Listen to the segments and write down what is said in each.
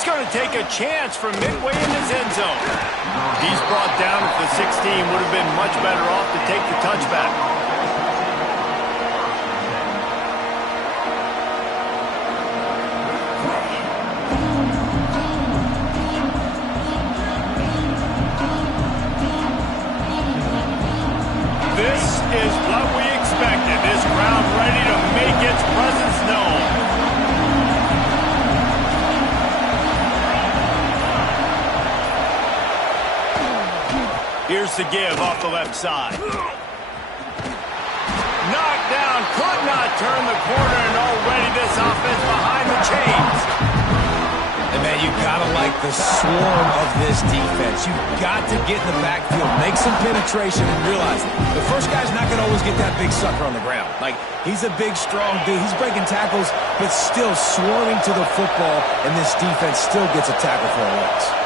He's going to take a chance from midway in his end zone. He's brought down at the 16. Would have been much better off to take the touchback. This is what we expected. This crowd ready to make its presence known. Here's the give off the left side. Knocked down, could not turn the corner, and already this offense behind the chains. And man, you gotta like the swarm of this defense. You've got to get in the backfield, make some penetration, and realize the first guy's not gonna always get that big sucker on the ground. Like, he's a big, strong dude. He's breaking tackles, but still swarming to the football, and this defense still gets a tackle for a loss.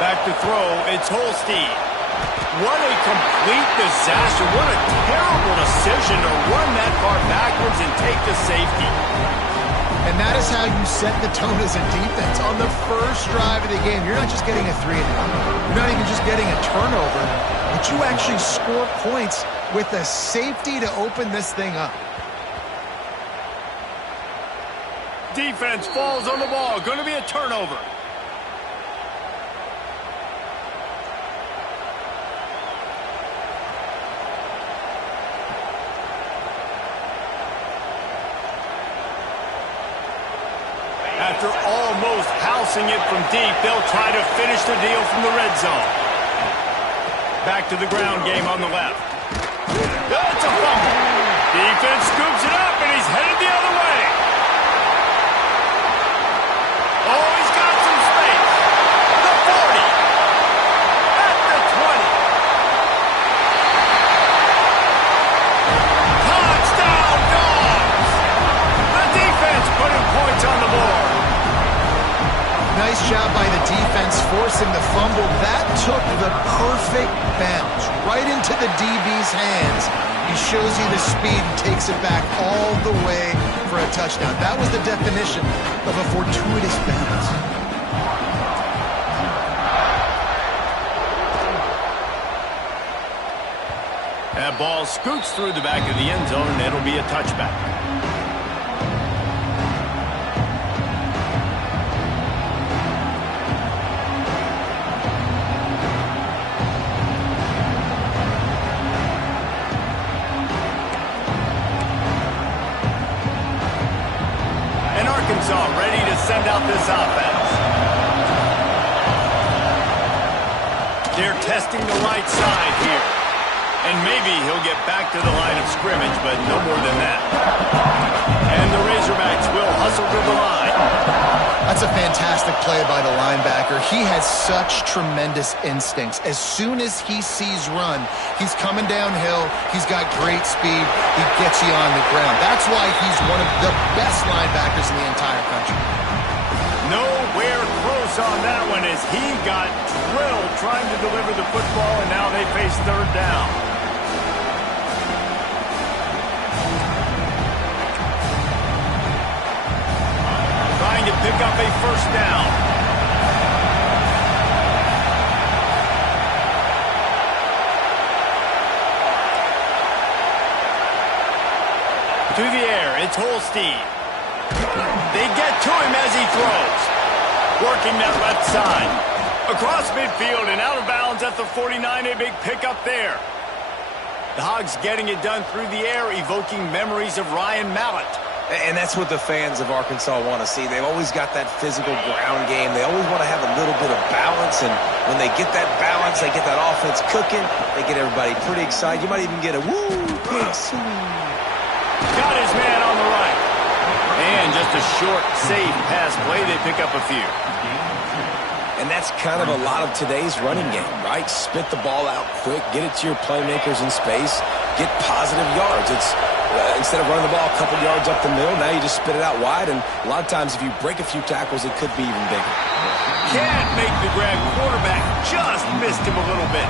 Back to throw, it's Holstein. What a complete disaster. What a terrible decision to run that far backwards and take the safety. And that is how you set the tone as a defense. On the first drive of the game, you're not just getting a 3-and-out. You're not even just getting a turnover, but you actually score points with a safety to open this thing up. Defense falls on the ball. Going to be a turnover. After almost housing it from deep, they'll try to finish the deal from the red zone. Back to the ground game on the left. That's a fumble. Defense scoops it up, and he's headed the other way. Oh, he's got some space. The 40. At the 20. Touchdown, Dogs! The defense putting points on the board. Nice job by the defense forcing the fumble. That took the perfect bounce right into the DB's hands. He shows you the speed and takes it back all the way for a touchdown. That was the definition of a fortuitous bounce. That ball scoots through the back of the end zone, and it'll be a touchback. Arkansas ready to send out this offense. They're testing the right side here. And maybe he'll get back to the line of scrimmage, but no more than that. And the Razorbacks will hustle to the line. That's a fantastic play by the linebacker. He has such tremendous instincts. As soon as he sees run, he's coming downhill. He's got great speed. He gets you on the ground. That's why he's one of the best linebackers in the entire country. Nowhere close on that one as he got drilled trying to deliver the football, and now they face third down. Trying to pick up a first down. To the air, it's Holstein. They get to him as he throws. Working that left side. Across midfield and out of bounds at the 49, a big pickup there. The Hogs getting it done through the air, evoking memories of Ryan Mallett. And that's what the fans of Arkansas want to see. They've always got that physical ground game. They always want to have a little bit of balance, and when they get that balance, they get that offense cooking, they get everybody pretty excited. You might even get a woo, yes. Got his man on the right. And just a short, safe pass play. They pick up a few. And that's kind of a lot of today's running game, right? Spit the ball out quick, get it to your playmakers in space, get positive yards. It's instead of running the ball a couple yards up the middle, now you just spit it out wide, and a lot of times if you break a few tackles, it could be even bigger. Can't make the grab. Quarterback just missed him a little bit.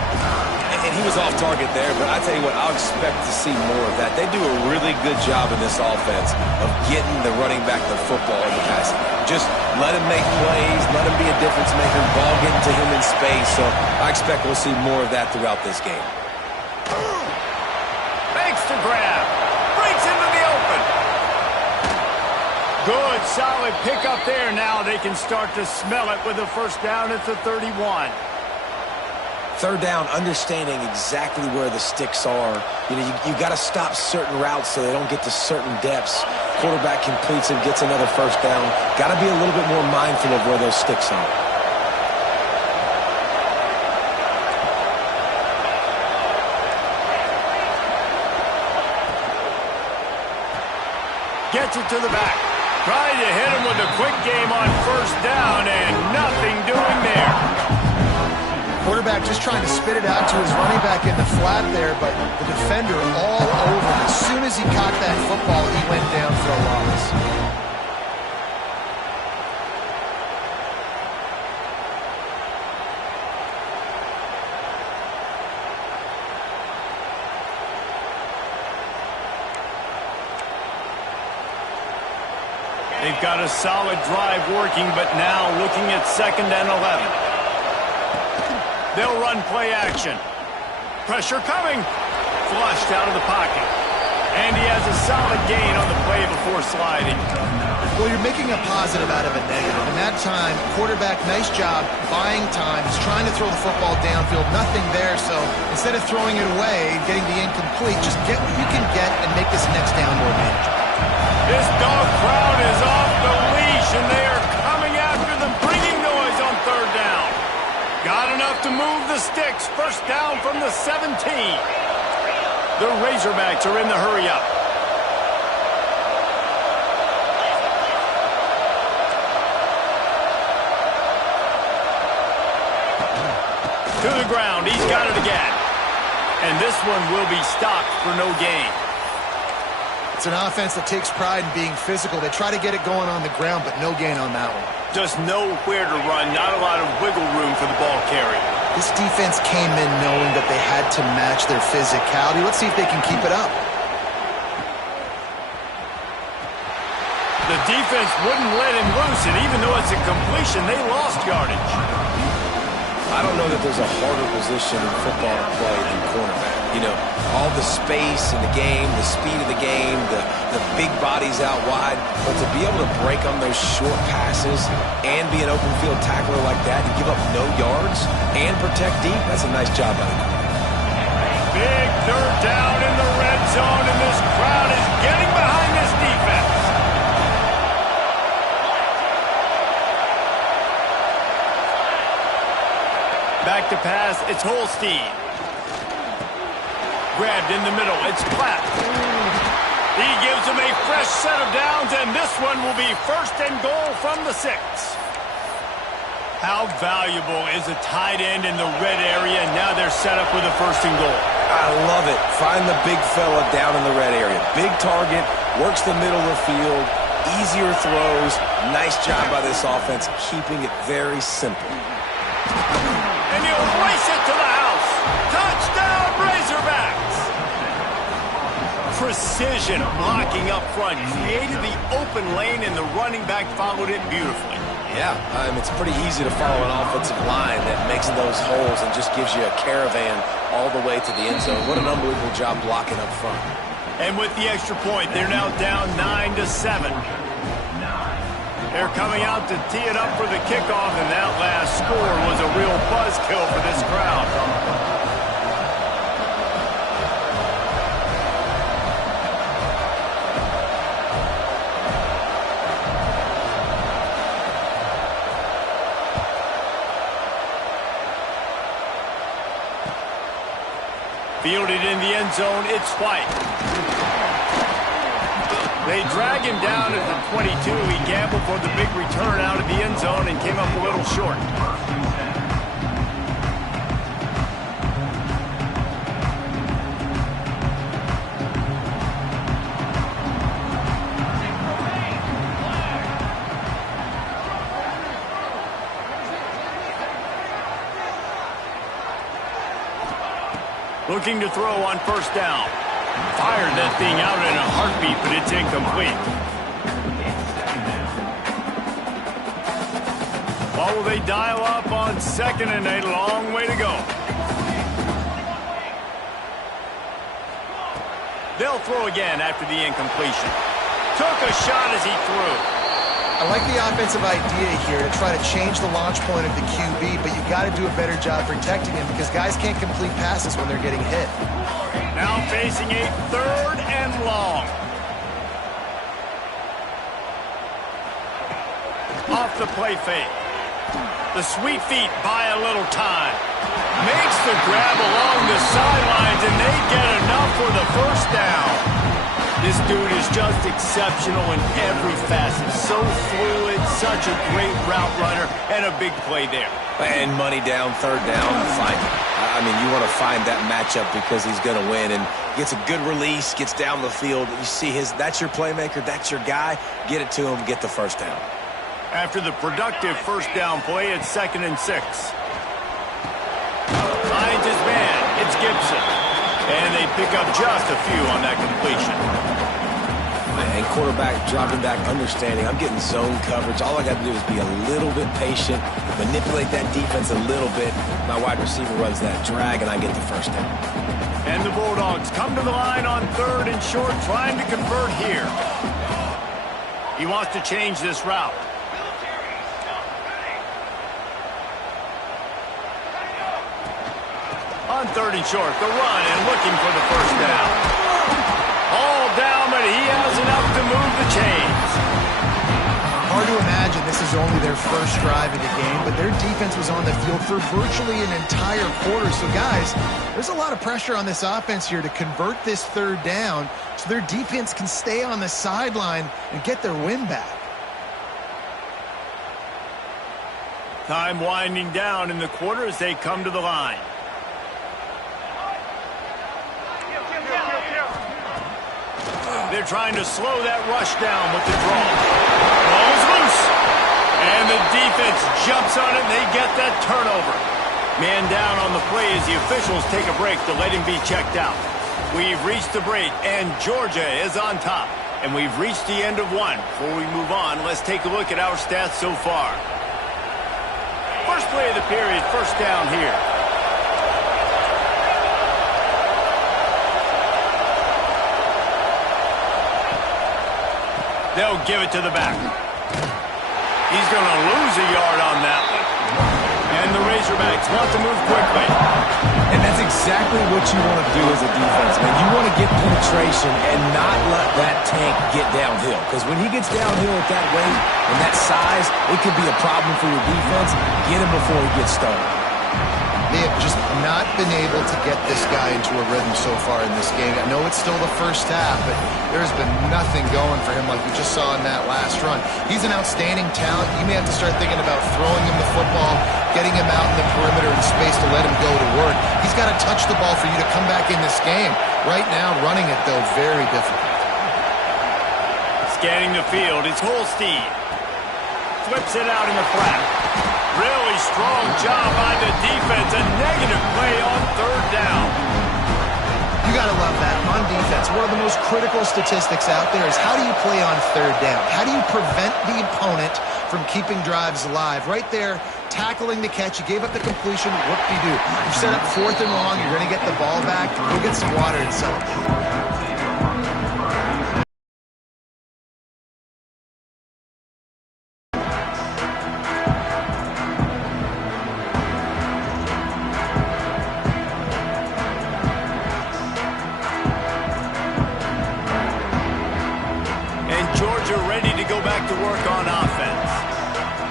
And he was off target there, but I tell you what, I'll expect to see more of that. They do a really good job in this offense of getting the running back the football in the passing game. Just let him make plays, let him be a difference maker, ball getting to him in space. So I expect we'll see more of that throughout this game. Makes the grab. Breaks into the open. Good, solid pickup there. Now they can start to smell it with a first down at the 31. Third down, understanding exactly where the sticks are. You know, you got to stop certain routes so they don't get to certain depths. Quarterback completes it, gets another first down. Got to be a little bit more mindful of where those sticks are. Gets it to the back. Trying to hit him with a quick game on first down, and nothing doing there. Quarterback just trying to spit it out to his running back in the flat there, but the defender all over him. As soon as he caught that football, he went down for a loss. They've got a solid drive working, but now looking at 2nd and 11. They'll run play action. Pressure coming. Flushed out of the pocket. And he has a solid gain on the play before sliding. Well, you're making a positive out of a negative. And that time, quarterback, nice job, buying time. He's trying to throw the football downfield. Nothing there, so instead of throwing it away, getting the incomplete, just get what you can get and make this next down more manageable. This dog crowd is off the leash, and they are coming after them, bringing noise on 3rd down. Got enough to move the sticks. First down from the 17. The Razorbacks are in the hurry-up. To the ground. He's got it again. And this one will be stopped for no gain. It's an offense that takes pride in being physical. They try to get it going on the ground, but no gain on that one. Just nowhere to run, not a lot of wiggle room for the ball carrier. This defense came in knowing that they had to match their physicality. Let's see if they can keep it up. The defense wouldn't let him loose, and even though it's a completion, they lost yardage. I don't know that there's a harder position in football to play than cornerback. You know, all the space in the game, the speed of the game, the big bodies out wide. But to be able to break on those short passes and be an open field tackler like that and give up no yards and protect deep, that's a nice job by the corner. Big 3rd down in the red zone, and this crowd is getting behind this defense. Back to pass, it's Holstein. Grabbed in the middle, it's Platt. He gives him a fresh set of downs, and this one will be 1st and goal from the 6. How valuable is a tight end in the red area? Now they're set up with a 1st and goal. I love it. Find the big fella down in the red area. Big target, works the middle of the field, easier throws. Nice job by this offense, keeping it very simple. And he'll race it to the house. Touchdown, Razorbacks. Precision blocking up front. Created the open lane, and the running back followed it beautifully. Yeah, it's pretty easy to follow an offensive line that makes those holes and just gives you a caravan all the way to the end zone. What an unbelievable job blocking up front. And with the extra point, they're now down 9-7. They're coming out to tee it up for the kickoff, and that last score was a real buzzkill for this crowd. Fielded in the end zone, it's White. They drag him down at the 22. He gambled for the big return out of the end zone and came up a little short. Looking to throw on first down. Fired that thing out in a heartbeat, but it's incomplete. What will they dial up on second and a long way to go? They'll throw again after the incompletion. Took a shot as he threw. I like the offensive idea here to try to change the launch point of the QB, but you got to do a better job protecting him because guys can't complete passes when they're getting hit. Now facing a third and long. Off the play fake. The sweet feet buy a little time. Makes the grab along the sidelines, and they get enough for the first down. This dude is just exceptional in every facet. So fluid, such a great route runner, and a big play there. And money down, third down, find him. I mean, you want to find that matchup because he's going to win, and gets a good release, gets down the field. You see that's your playmaker, that's your guy. Get it to him, get the first down. After the productive first down play, it's 2nd and 6. Finds his man. It's Gibson. And they pick up just a few on that completion. And quarterback dropping back, understanding I'm getting zone coverage. All I got to do is be a little bit patient, manipulate that defense a little bit. My wide receiver runs that drag, and I get the first down. And the Bulldogs come to the line on 3rd and short, trying to convert here. He wants to change this route. On 3rd and short, the run and looking for the first down. All down, but he has enough to move the chains. Hard to imagine this is only their first drive of the game, but their defense was on the field for virtually an entire quarter. So, guys, there's a lot of pressure on this offense here to convert this 3rd down so their defense can stay on the sideline and get their win back. Time winding down in the quarter as they come to the line. They're trying to slow that rush down with the draw. Ball is loose. And the defense jumps on it, and they get that turnover. Man down on the play as the officials take a break to let him be checked out. We've reached the break, and Georgia is on top. And we've reached the end of one. Before we move on, let's take a look at our stats so far. First play of the period, first down here. They'll give it to the back. He's going to lose a yard on that one. And the Razorbacks want to move quickly. And that's exactly what you want to do as a defense, man. You want to get penetration and not let that tank get downhill. Because when he gets downhill at that weight and that size, it could be a problem for your defense. Get him before he gets started. They have just not been able to get this guy into a rhythm so far in this game. I know it's still the first half, but there's been nothing going for him like we just saw in that last run. He's an outstanding talent. You may have to start thinking about throwing him the football, getting him out in the perimeter in space to let him go to work. He's got to touch the ball for you to come back in this game. Right now, running it, though, very difficult. Scanning the field, it's Holstein. Flips it out in the flat. Really strong job by the defense. A negative play on 3rd down. You got to love that. On defense, one of the most critical statistics out there is how do you play on 3rd down? How do you prevent the opponent from keeping drives alive? Right there, tackling the catch. You gave up the completion. Whoop-de-doo. You set up 4th and long. You're going to get the ball back. Go get some water and celebrate.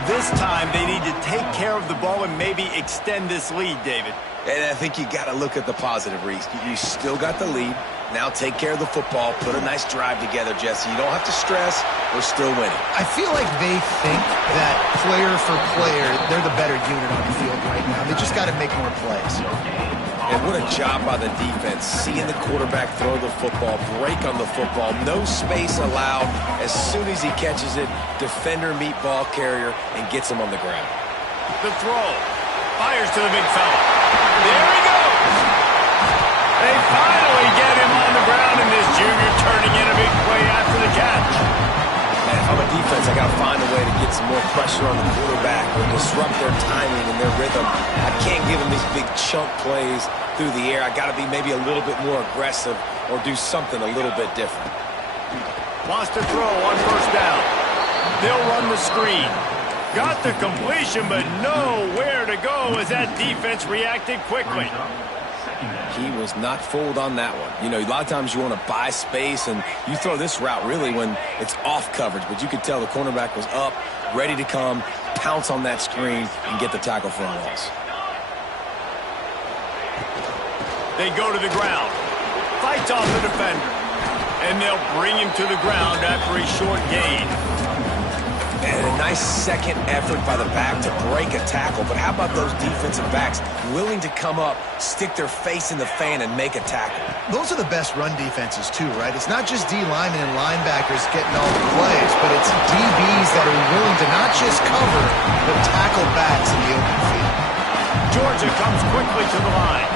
This time, they need to take care of the ball and maybe extend this lead, David. And I think you got to look at the positive, Reese. You still got the lead. Now take care of the football. Put a nice drive together, Jesse. You don't have to stress. We're still winning. I feel like they think that player for player, they're the better unit on the field right now. They just got to make more plays. And what a job by the defense, seeing the quarterback throw the football, break on the football, no space allowed. As soon as he catches it, defender meet ball carrier and gets him on the ground. The throw. Fires to the big fella. There he goes. They finally get him on the ground, and this junior turning in a big play after the catch. Man, if I'm a defense, I got to find a way to get some more pressure on the quarterback or disrupt their timing and their rhythm. I can't give them these big chunk plays through the air. I got to be maybe a little bit more aggressive or do something a little bit different. Wants to throw on first down. They'll run the screen. Got the completion, but nowhere to go as that defense reacted quickly. He was not fooled on that one. You know, a lot of times you want to buy space, and you throw this route really when it's off coverage. But you could tell the cornerback was up, ready to come, pounce on that screen, and get the tackle for a loss. They go to the ground. Fights off the defender. And they'll bring him to the ground after a short gain. And a nice second effort by the back to break a tackle. But how about those defensive backs willing to come up, stick their face in the fan, and make a tackle? Those are the best run defenses, too, right? It's not just D linemen and linebackers getting all the plays, but it's DBs that are willing to not just cover, but tackle backs in the open field. Georgia comes quickly to the line.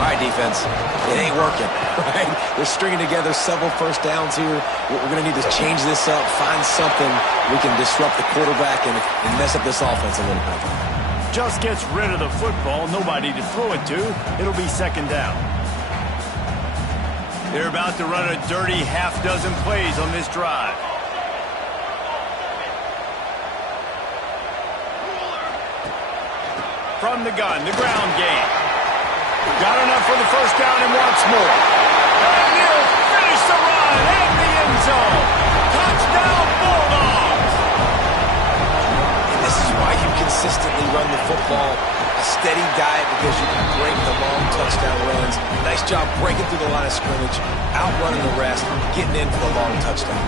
All right, defense, it ain't working, right? They're stringing together several first downs here. We're going to need to change this up, find something we can disrupt the quarterback and mess up this offense a little bit. Just gets rid of the football, nobody to throw it to. It'll be second down. They're about to run a dirty half-dozen plays on this drive. From the gun, the ground game. Got enough for the first down and wants more. And he'll finish the run at the end zone. Touchdown, Bulldogs! And this is why you consistently run the football. A steady diet because you can break the long touchdown runs. Nice job breaking through the line of scrimmage, outrunning the rest, getting in for the long touchdown.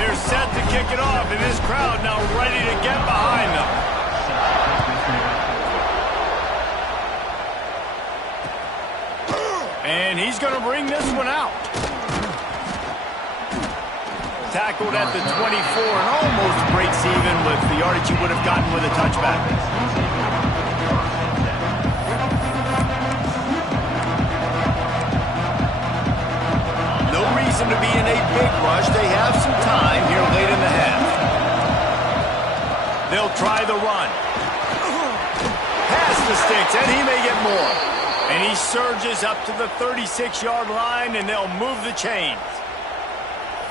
They're set to kick it off, and this crowd now ready to get behind them. And he's going to bring this one out. Tackled at the 24 and almost breaks even with the yardage he would have gotten with a touchback. No reason to be in a big rush. They have some time here late in the half. They'll try the run. Pass the sticks, and he may get more. And he surges up to the 36-yard line, and they'll move the chains.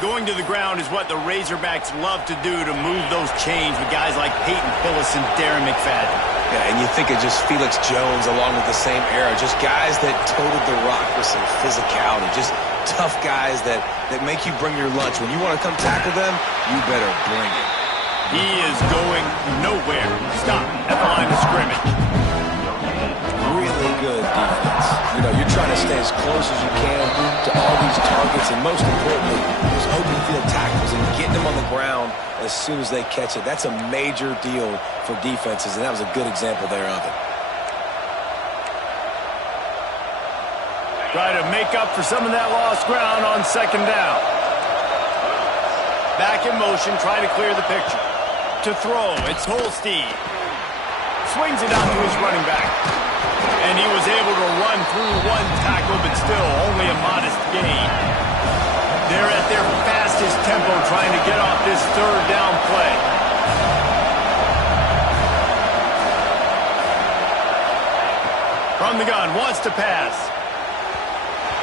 Going to the ground is what the Razorbacks love to do, to move those chains with guys like Peyton Phillips and Darren McFadden. Yeah, and you think of just Felix Jones along with the same era, just guys that toted the rock with some physicality, just tough guys that make you bring your lunch. When you want to come tackle them, you better bring it. He is going nowhere. Stop at the line of scrimmage. Really good defense. You know, you're trying to stay as close as you can to all these targets, and most importantly, those open field tackles and getting them on the ground as soon as they catch it. That's a major deal for defenses, and that was a good example there of it. Try to make up for some of that lost ground on second down. Back in motion, try to clear the picture. To throw, it's Holstein. Swings it out to his running back. And he was able to run through one tackle, but still only a modest gain. They're at their fastest tempo trying to get off this third down play. From the gun, wants to pass.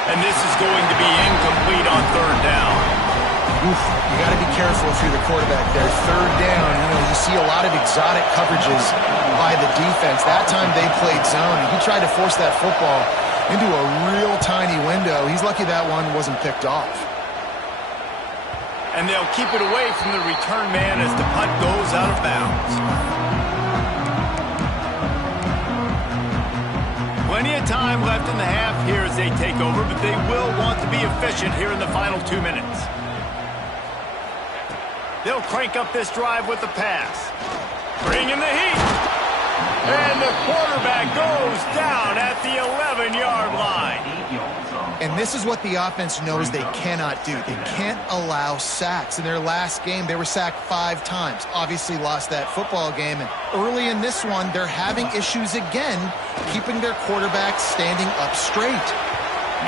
And this is going to be incomplete on third down. Oof, you got to be careful if you're the quarterback there. Third down, you know, you see a lot of exotic coverages by the defense. That time they played zone, and he tried to force that football into a real tiny window. He's lucky that one wasn't picked off. And they'll keep it away from the return man as the punt goes out of bounds. Plenty of time left in the half here as they take over, but they will want to be efficient here in the final 2 minutes. They'll crank up this drive with the pass. Bring in the heat. And the quarterback goes down at the 11-yard line. And this is what the offense knows they cannot do. They can't allow sacks. In their last game, they were sacked 5 times. Obviously lost that football game. And early in this one, they're having issues again, keeping their quarterback standing up straight.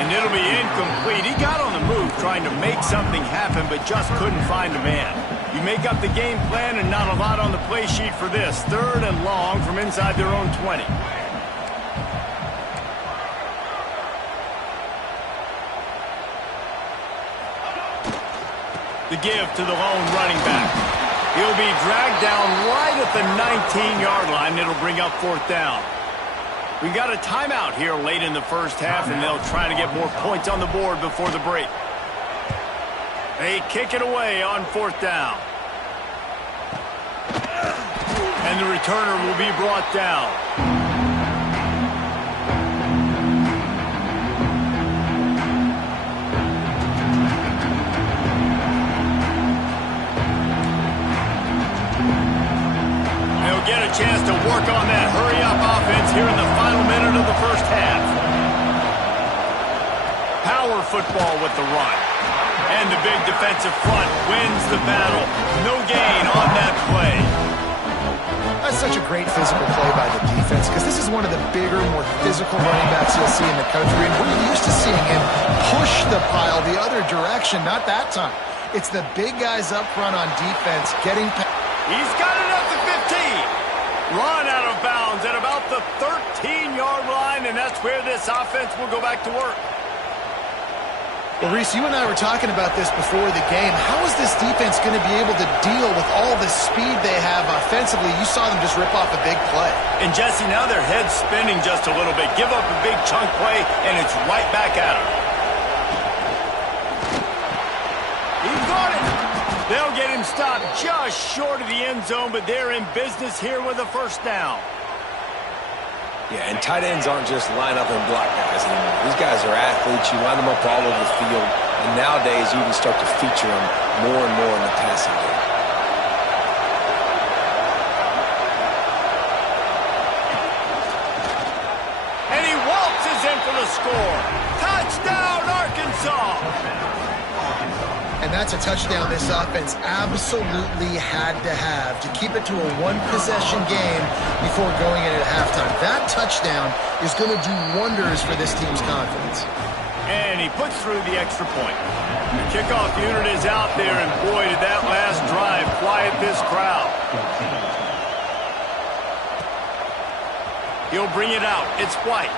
And it'll be incomplete. He got on the move trying to make something happen, but just couldn't find a man. You make up the game plan and not a lot on the play sheet for this. 3rd and long from inside their own 20. The give to the lone running back. He'll be dragged down right at the 19-yard line. It'll bring up 4th down. We got a timeout here late in the first half, and they'll try to get more points on the board before the break. They kick it away on 4th down. And the returner will be brought down. Get a chance to work on that hurry-up offense here in the final minute of the first half. Power football with the run. And the big defensive front wins the battle. No gain on that play. That's such a great physical play by the defense because this is one of the bigger, more physical running backs you'll see in the country. And we're used to seeing him push the pile the other direction. Not that time. It's the big guys up front on defense getting past. He's got it at the 15. Run out of bounds at about the 13-yard line, and that's where this offense will go back to work. Well, Reese, you and I were talking about this before the game. How is this defense going to be able to deal with all the speed they have offensively? You saw them just rip off a big play. And, Jesse, now their head's spinning just a little bit. Give up a big chunk play, and it's right back at them. He's got it. They'll get him stopped just short of the end zone, but they're in business here with a 1st down. Yeah, and tight ends aren't just line up and block guys anymore. These guys are athletes. You line them up all over the field. And nowadays, you can start to feature them more and more in the passing game. And he waltzes in for the score. Touchdown, Arkansas! And that's a touchdown this offense absolutely had to have to keep it to a 1-possession game before going in at halftime. That touchdown is going to do wonders for this team's confidence. And he puts through the extra point. The kickoff unit is out there, and boy, did that last drive quiet this crowd. He'll bring it out. It's White.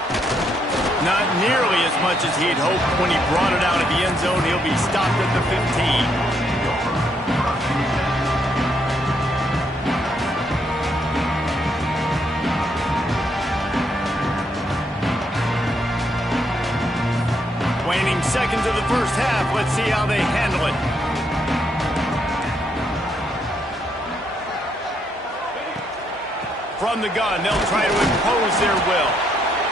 Not nearly as much as he'd hoped when he brought it out of the end zone. He'll be stopped at the 15. Waning seconds of the first half. Let's see how they handle it. From the gun, they'll try to impose their will.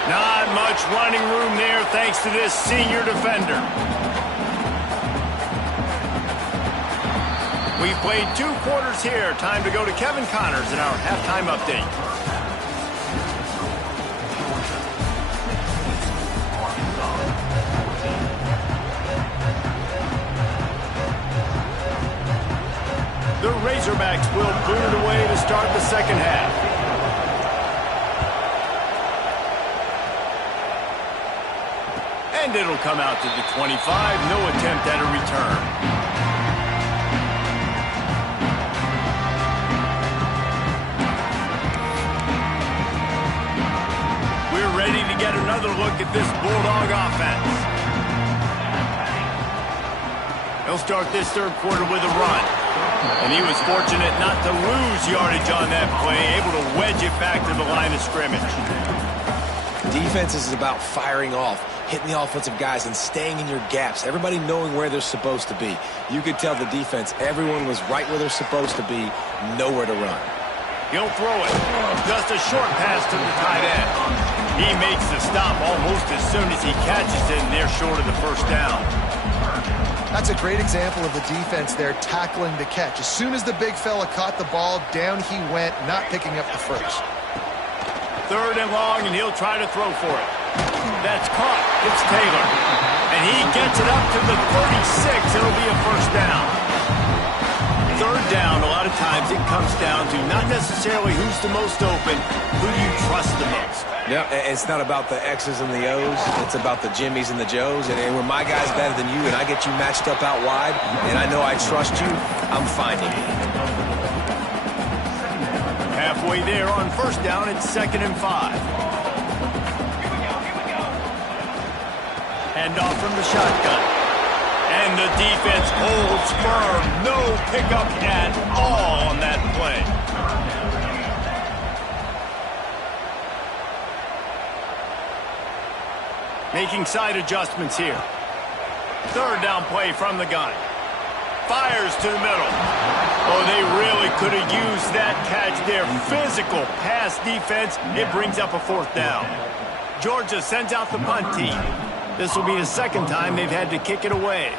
Not much running room there thanks to this senior defender. We've played 2 quarters here. Time to go to Kevin Connors in our halftime update. The Razorbacks will boot it away to start the second half. And it'll come out to the 25. No attempt at a return. We're ready to get another look at this Bulldog offense. He'll start this 3rd quarter with a run. And he was fortunate not to lose yardage on that play, able to wedge it back to the line of scrimmage. Defense is about firing off, hitting the offensive guys and staying in your gaps, everybody knowing where they're supposed to be. You could tell the defense, everyone was right where they're supposed to be, nowhere to run. He'll throw it. Just a short pass to the tight end. He makes the stop almost as soon as he catches it, and they're short of the 1st down. That's a great example of the defense there tackling the catch. As soon as the big fella caught the ball, down he went, not picking up the 1st. 3rd and long, and he'll try to throw for it. That's caught. It's Taylor. And he gets it up to the 36. It'll be a first down. Third down, a lot of times it comes down to not necessarily who's the most open, who do you trust the most. Yeah, it's not about the X's and the O's. It's about the Jimmies and the Joes. And when my guy's better than you and I get you matched up out wide and I know I trust you, I'm finding you. Halfway there on first down, it's 2nd and 5. Hand off from the shotgun. And the defense holds firm. No pickup at all on that play. Making side adjustments here. Third down play from the gun. Fires to the middle. Oh, they really could have used that catch there. Physical pass defense. It brings up a 4th down. Georgia sends out the punt team. This will be the 2nd time they've had to kick it away.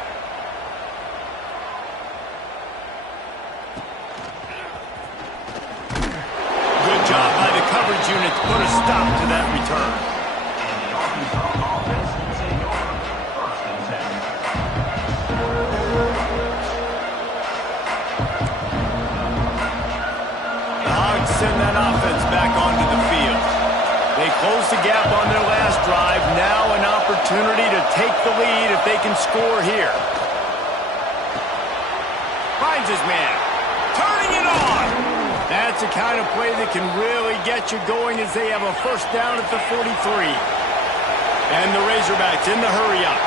Good job by the coverage unit to put a stop to that return. The Hogs send that offense back onto the field. They close the gap on their last drive. Now an opportunity to take the lead if they can score here. Finds his man. Turning it on. That's the kind of play that can really get you going as they have a first down at the 43. And the Razorbacks in the hurry-up.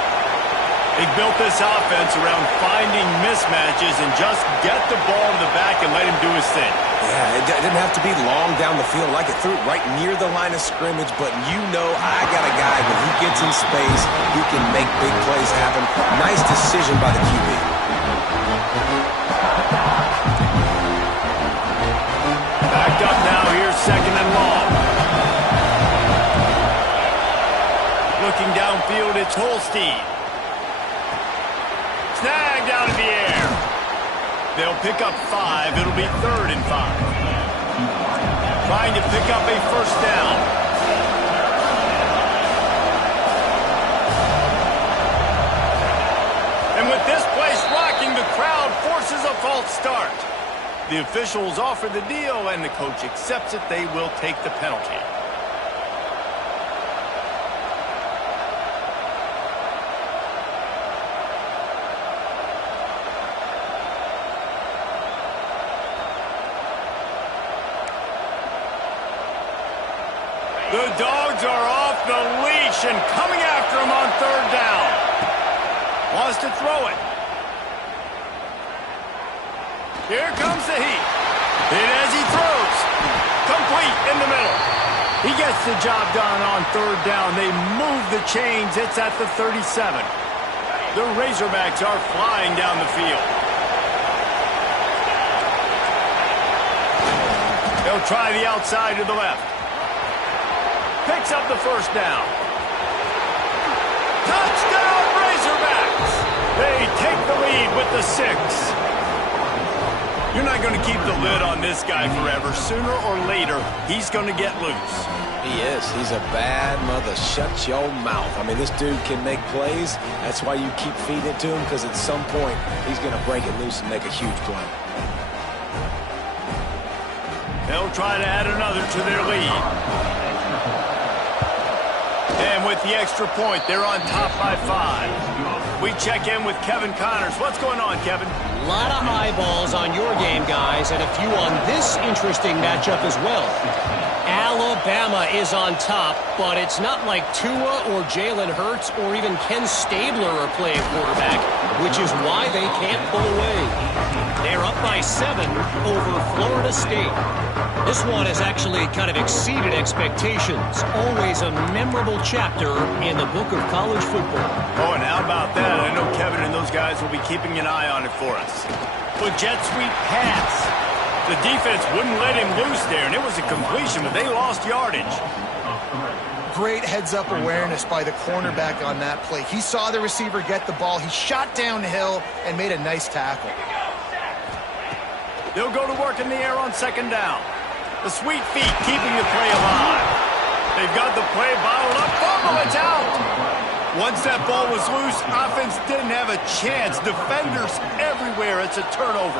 They built this offense around finding mismatches and just get the ball to the back and let him do his thing. Yeah, it didn't have to be long down the field. Like it threw it right near the line of scrimmage, but you know I got a guy when he gets in space, he can make big plays happen. Nice decision by the QB. Backed up now here, 2nd and long. Looking downfield, it's Holstein. Snagged out of the air. They'll pick up 5. It'll be 3rd and 5. Trying to pick up a first down. And with this place rocking, the crowd forces a false start. The officials offer the deal, and the coach accepts it. They will take the penalty. The Dogs are off the leash and coming after him on 3rd down. Wants to throw it. Here comes the heat. And as he throws, complete in the middle. He gets the job done on 3rd down. They move the chains. It's at the 37. The Razorbacks are flying down the field. They'll try the outside to the left. Picks up the first down. Touchdown, Razorbacks! They take the lead with the 6. You're not going to keep the lid on this guy forever. Sooner or later, he's going to get loose. He is. He's a bad mother. Shut your mouth. I mean, this dude can make plays. That's why you keep feeding it to him, because at some point, he's going to break it loose and make a huge play. They'll try to add another to their lead. And with the extra point, they're on top by 5. We check in with Kevin Connors. What's going on, Kevin? A lot of eyeballs on your game, guys, and a few on this interesting matchup as well. Alabama is on top, but it's not like Tua or Jalen Hurts or even Ken Stabler are playing quarterback, which is why they can't pull away. They're up by 7 over Florida State. This one has actually kind of exceeded expectations. Always a memorable chapter in the book of college football. Oh, and how about that? I know Kevin and those guys will be keeping an eye on it for us. But jet sweep pass. The defense wouldn't let him loose there, and it was a completion, but they lost yardage. Great heads-up awareness by the cornerback on that play. He saw the receiver get the ball. He shot downhill and made a nice tackle. They'll go to work in the air on 2nd down. The sweet feet keeping the play alive. They've got the play bottled up. Fumble, it's out. Once that ball was loose, offense didn't have a chance. Defenders everywhere. It's a turnover.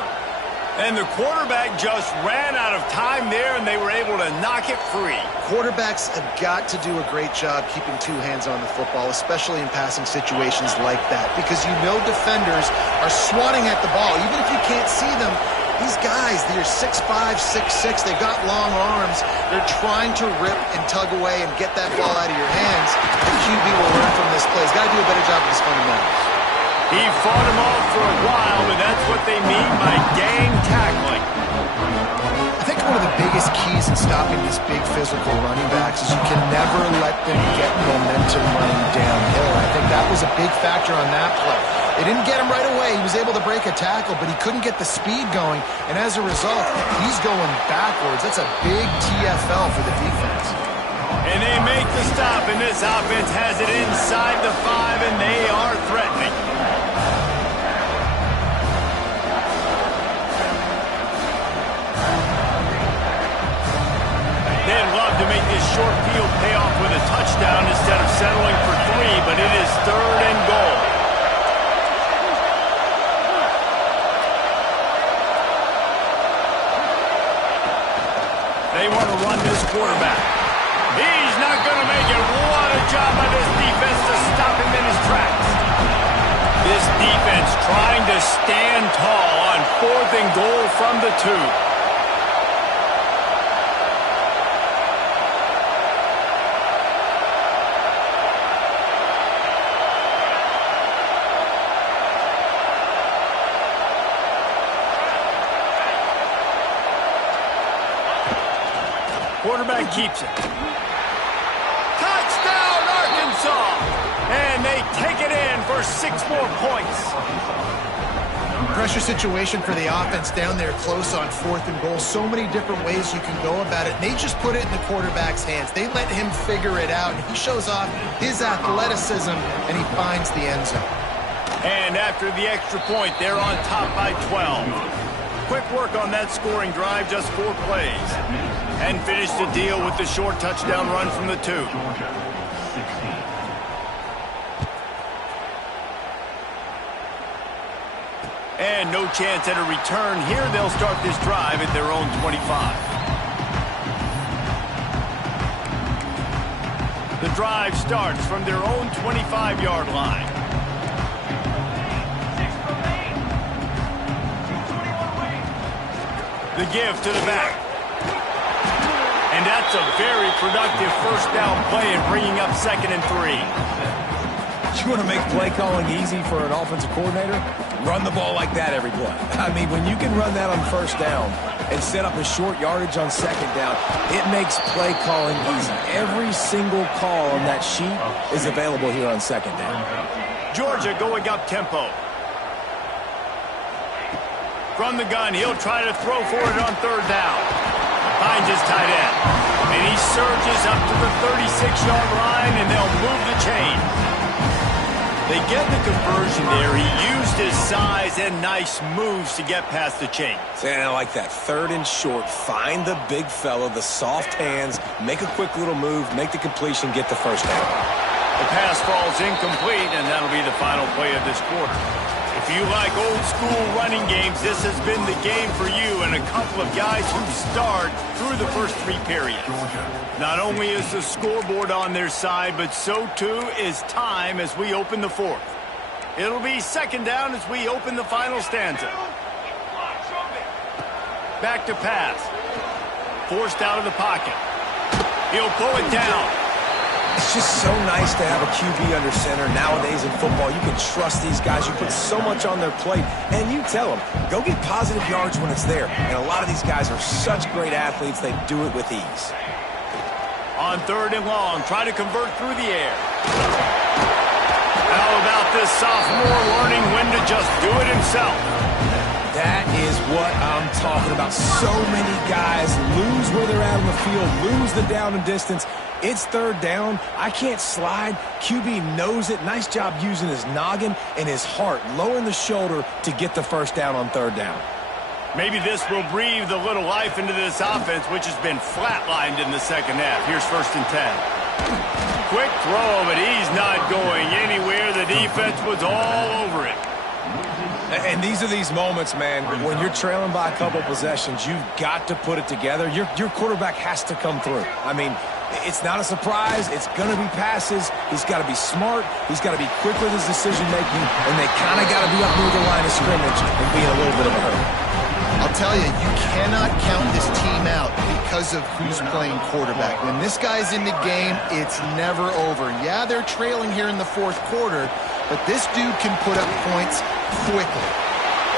And the quarterback just ran out of time there, and they were able to knock it free. Quarterbacks have got to do a great job keeping two hands on the football, especially in passing situations like that, because you know defenders are swatting at the ball. Even if you can't see them, these guys, they're 6'5", 6'6", they've got long arms. They're trying to rip and tug away and get that ball out of your hands. The QB will learn from this play. He's got to do a better job of his fundamentals. He fought him off for a while, but that's what they mean by gang tackling. I think one of the biggest keys in stopping these big physical running backs is you can never let them get momentum running downhill. I think that was a big factor on that play. They didn't get him right away. He was able to break a tackle, but he couldn't get the speed going, and as a result, he's going backwards. That's a big TFL for the defense. And they make the stop, and this offense has it inside the 5, and they are threatening. They'd love to make this short field pay off with a touchdown instead of settling for 3, but it is 3rd and goal. They want to run this quarterback. He's not going to make it. What a job by this defense to stop him in his tracks. This defense trying to stand tall on 4th and goal from the 2. Quarterback keeps it. Touchdown, Arkansas! And they take it in for 6 more points. Pressure situation for the offense down there close on 4th and goal. So many different ways you can go about it. And they just put it in the quarterback's hands. They let him figure it out. He shows off his athleticism, and he finds the end zone. And after the extra point, they're on top by 12. Quick work on that scoring drive, just 4 plays. And finished the deal with the short touchdown run from the 2. And no chance at a return here. They'll start this drive at their own 25. The drive starts from their own 25-yard line. The give to the back. And that's a very productive first down play in bringing up 2nd and 3. You want to make play calling easy for an offensive coordinator? Run the ball like that every play. I mean, when you can run that on 1st down and set up a short yardage on 2nd down, it makes play calling easy. Every single call on that sheet is available here on 2nd down. Georgia going up tempo. From the gun, he'll try to throw for it on 3rd down. Finds his tight end. And he surges up to the 36-yard line, and they'll move the chain. They get the conversion there. He used his size and nice moves to get past the chain. And I like that. 3rd and short. Find the big fella, the soft hands, make a quick little move, make the completion, get the 1st down. The pass falls incomplete, and that'll be the final play of this quarter. If you like old-school running games, this has been the game for you and a couple of guys who start through the first 3 periods. Not only is the scoreboard on their side, but so too is time as we open the 4th. It'll be 2nd down as we open the final stanza. Back to pass. Forced out of the pocket. He'll pull it down. It's just so nice to have a QB under center. Nowadays in football, you can trust these guys. You put so much on their plate, and you tell them, go get positive yards when it's there. And a lot of these guys are such great athletes, they do it with ease. On 3rd and long, try to convert through the air. How about this sophomore learning when to just do it himself? That is what I'm talking about. So many guys lose where they're at on the field, lose the down and distance. It's 3rd down. I can't slide. QB knows it. Nice job using his noggin and his heart, lowering the shoulder to get the 1st down on 3rd down. Maybe this will breathe a little life into this offense, which has been flatlined in the 2nd half. Here's 1st and 10. quick throw, but he's not going anywhere. The defense was all over it. And these are these moments, man, when you're trailing by a couple possessions, you've got to put it together. Your quarterback has to come through. I mean, it's not a surprise. It's going to be passes. He's got to be smart. He's got to be quick with his decision-making, and they kind of got to be up near the line of scrimmage and be in a little bit of a hurry. I'll tell you, you cannot count this team out because of who's playing quarterback. When this guy's in the game, it's never over. Yeah, they're trailing here in the fourth quarter, but this dude can put up points quickly.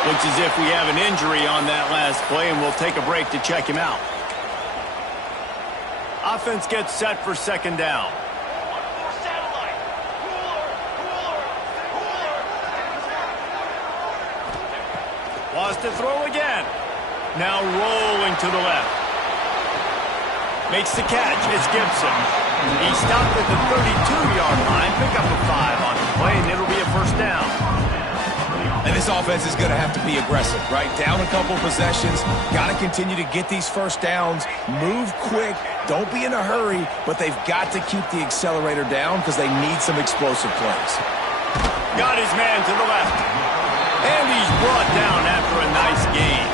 Looks as if we have an injury on that last play, and we'll take a break to check him out. Offense gets set for second down. Lost to throw again. Now rolling to the left. Makes the catch. It's Gibson. He stopped at the 32-yard line. Pick up a 5 on the play, and it'll be a first down. And this offense is going to have to be aggressive, right? Down a couple possessions. Got to continue to get these first downs. Move quick. Don't be in a hurry, but they've got to keep the accelerator down because they need some explosive plays. Got his man to the left. And he's brought down after a nice gain.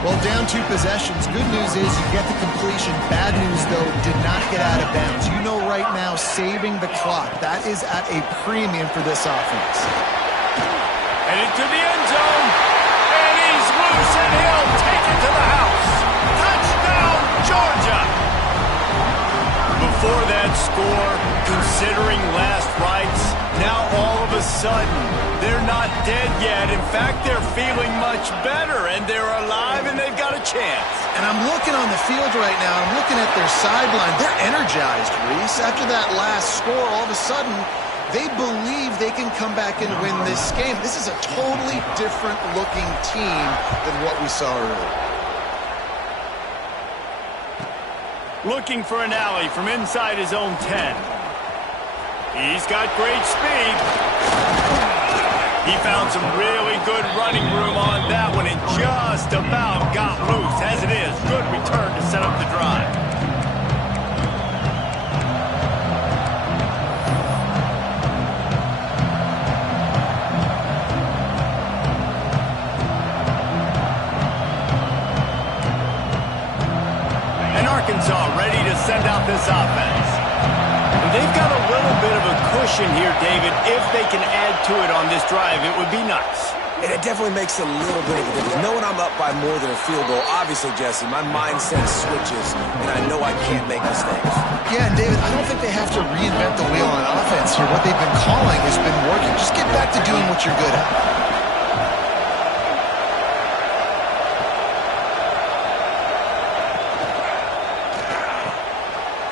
Well, down 2 possessions. Good news is you get the completion. Bad news, though, did not get out of bounds. You know right now, saving the clock. That is at a premium for this offense. And into the end zone. And he's loose, and he'll take it to the house. Touchdown, Georgia. Before that score, considering last rites, now all of a sudden, they're not dead yet. In fact, they're feeling much better, and they're alive, and they've got a chance. And I'm looking on the field right now. I'm looking at their sideline. They're energized, Reese. After that last score, all of a sudden, they believe they can come back and win this game. This is a totally different-looking team than what we saw earlier. Looking for an alley from inside his own 10. He's got great speed. He found some really good running room on that one and just about got loose. As it is, good return to set up the drive. And Arkansas ready to send out this offense. They've got a little bit of a cushion here, David. If they can add to it on this drive, it would be nice. And it definitely makes a little bit of a difference. Knowing I'm up by more than a field goal, obviously, Jesse, my mindset switches, and I know I can't make mistakes. Yeah, and David, I don't think they have to reinvent the wheel on offense here. What they've been calling has been working. Just get back to doing what you're good at.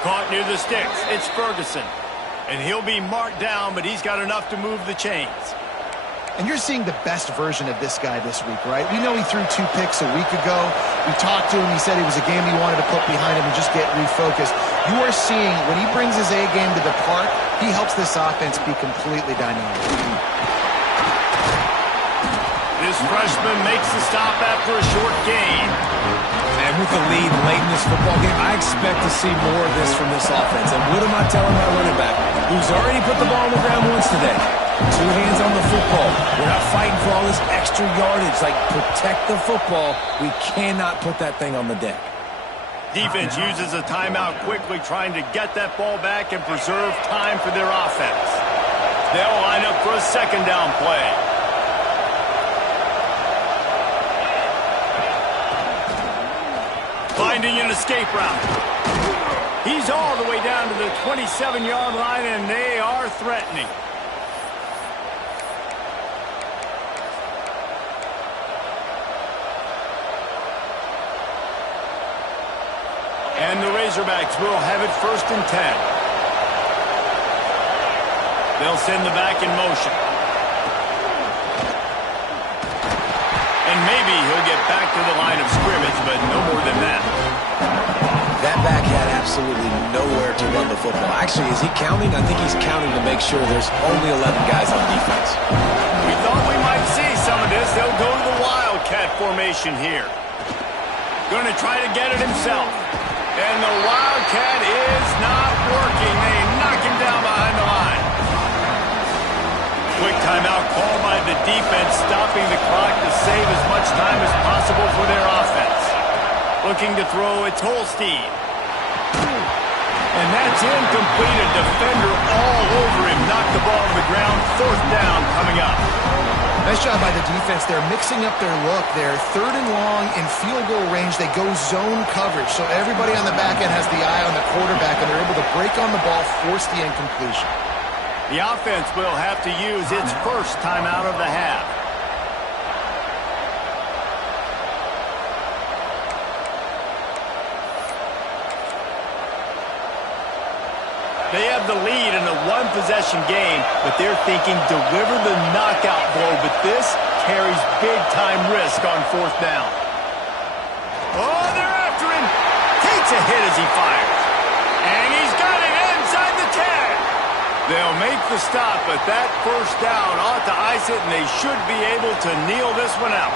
Caught near the sticks. It's Ferguson. And he'll be marked down, but he's got enough to move the chains. And you're seeing the best version of this guy this week, right? We know he threw 2 picks a week ago. We talked to him. He said it was a game he wanted to put behind him and just get refocused. You are seeing when he brings his A game to the park, he helps this offense be completely dynamic. This freshman makes the stop after a short gain. And with the lead late in this football game, I expect to see more of this from this offense. And what am I telling my running back, who's already put the ball on the ground once today? 2 hands on the football. We're not fighting for all this extra yardage. Like, protect the football. We cannot put that thing on the deck. Defense uses a timeout quickly, trying to get that ball back and preserve time for their offense. They'll line up for a second down play. Finding an escape route. He's all the way down to the 27-yard line, and they are threatening. And the Razorbacks will have it 1st and 10. They'll send the back in motion. And maybe he'll get back to the line of scrimmage, but no more than that. That back had absolutely nowhere to run the football. Actually, is he counting? I think he's counting to make sure there's only 11 guys on defense. We thought we might see some of this. They'll go to the Wildcat formation here. Going to try to get it himself. And the Wildcat is not working. They quick timeout called by the defense, stopping the clock to save as much time as possible for their offense. Looking to throw, it's Holstein. And that's incomplete. A defender all over him. Knocked the ball to the ground. 4th down coming up. Nice job by the defense. They're mixing up their look. They're 3rd and long in field goal range. They go zone coverage. So everybody on the back end has the eye on the quarterback, and they're able to break on the ball, force the incompletion. The offense will have to use its first timeout of the half. They have the lead in a one-possession game, but they're thinking deliver the knockout blow, but this carries big-time risk on 4th down. Oh, they're after him. Takes a hit as he fires. And he's got it inside the 10. They'll make the stop, but that 1st down ought to ice it, and they should be able to kneel this one out.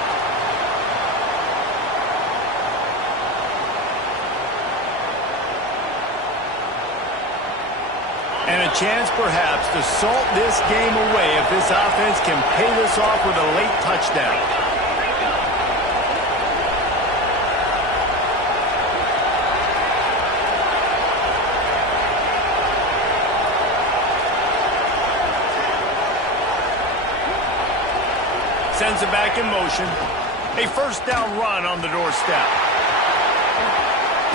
And a chance, perhaps, to salt this game away if this offense can pay this off with a late touchdown. Sends it back in motion. A 1st down run on the doorstep.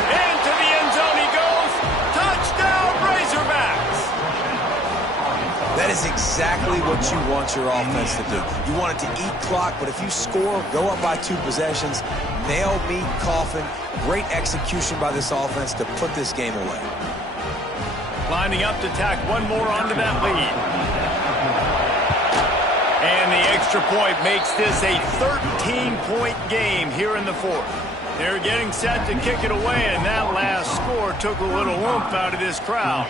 Into the end zone he goes. Touchdown, Razorbacks! That is exactly what you want your offense to do. You want it to eat clock, but if you score, go up by 2 possessions, nail meat, coffin, great execution by this offense to put this game away. Lining up to tack one more onto that lead. And the extra point makes this a 13-point game here in the 4th. They're getting set to kick it away, and that last score took a little oomph out of this crowd.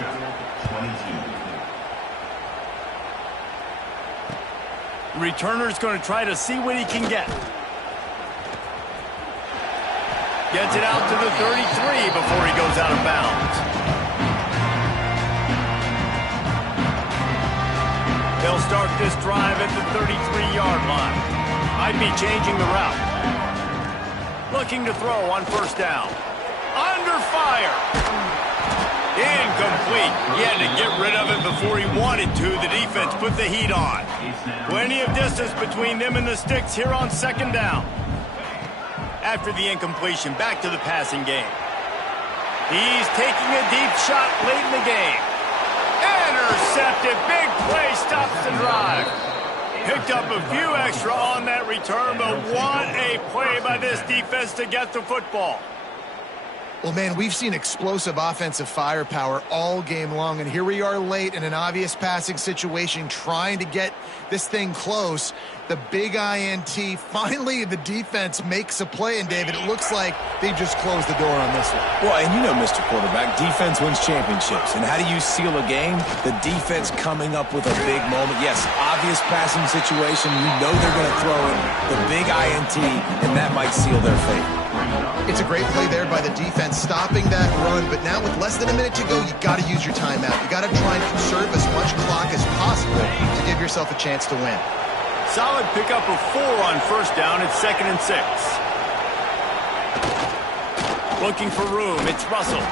Returner's going to try to see what he can get. Gets it out to the 33 before he goes out of bounds. They'll start this drive at the 33-yard line. Might be changing the route. Looking to throw on 1st down. Under fire. Incomplete. He had to get rid of it before he wanted to. The defense put the heat on. Plenty of distance between them and the sticks here on 2nd down. After the incompletion, back to the passing game. He's taking a deep shot late in the game. Intercepted. Big play stops the drive. Picked up a few extra on that return, but what a play by this defense to get the football. Well, man, we've seen explosive offensive firepower all game long, and here we are late in an obvious passing situation trying to get this thing close. The big INT, finally the defense makes a play, and David, it looks like they've just closed the door on this one. Well, and you know, Mr. Quarterback, defense wins championships. And how do you seal a game? The defense coming up with a big moment. Yes, obvious passing situation. You know they're going to throw in the big INT, and that might seal their fate. It's a great play there by the defense, stopping that run, but now with less than a minute to go, you got to use your timeout. You got to try and conserve as much clock as possible to give yourself a chance to win. Solid pickup of 4 on 1st down. It's 2nd and 6. Looking for room. It's Russell.